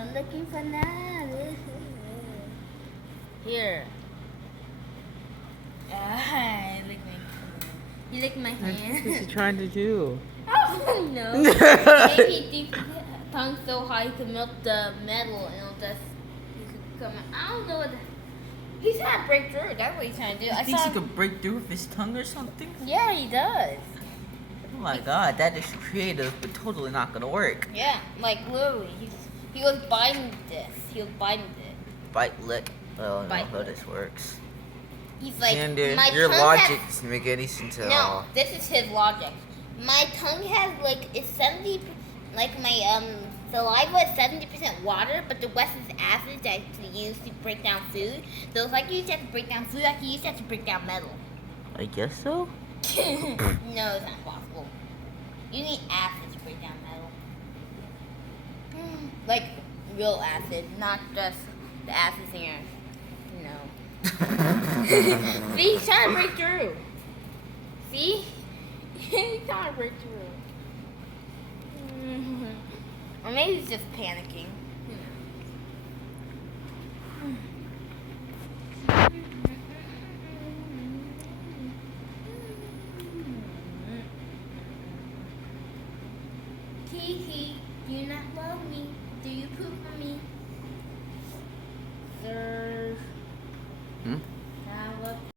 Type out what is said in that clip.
I'm looking for now. Here. I lick my hand. You lick my hand. What's he trying to do? Oh no. Maybe he thinks his tongue's so high he can melt the metal and it'll just he could come out. I don't know what he's trying to break through. That's what he's trying to do. He thinks he could break through with his tongue or something? Yeah, he does. Oh my god, that is creative, but totally not gonna work. Yeah, like literally. He was biting this. He was biting it. Bite lick. I don't know Bite how lick. this works. He's like, Xander, my your tongue logic has, doesn't make any sense at no, all. this is his logic. My tongue has like it's 70, like my saliva is 70% water, but the rest is acid that I use to break down food. So if I can use that to break down food, I can use that to break down metal. I guess so. No, it's not possible. You need acid to break down metal. Like real acid, not just the acids in your, See, he's trying to break through. See? He's trying to break through. Or maybe he's just panicking. Kiki, do you not love me? Do you poop for me? Sir. Hmm?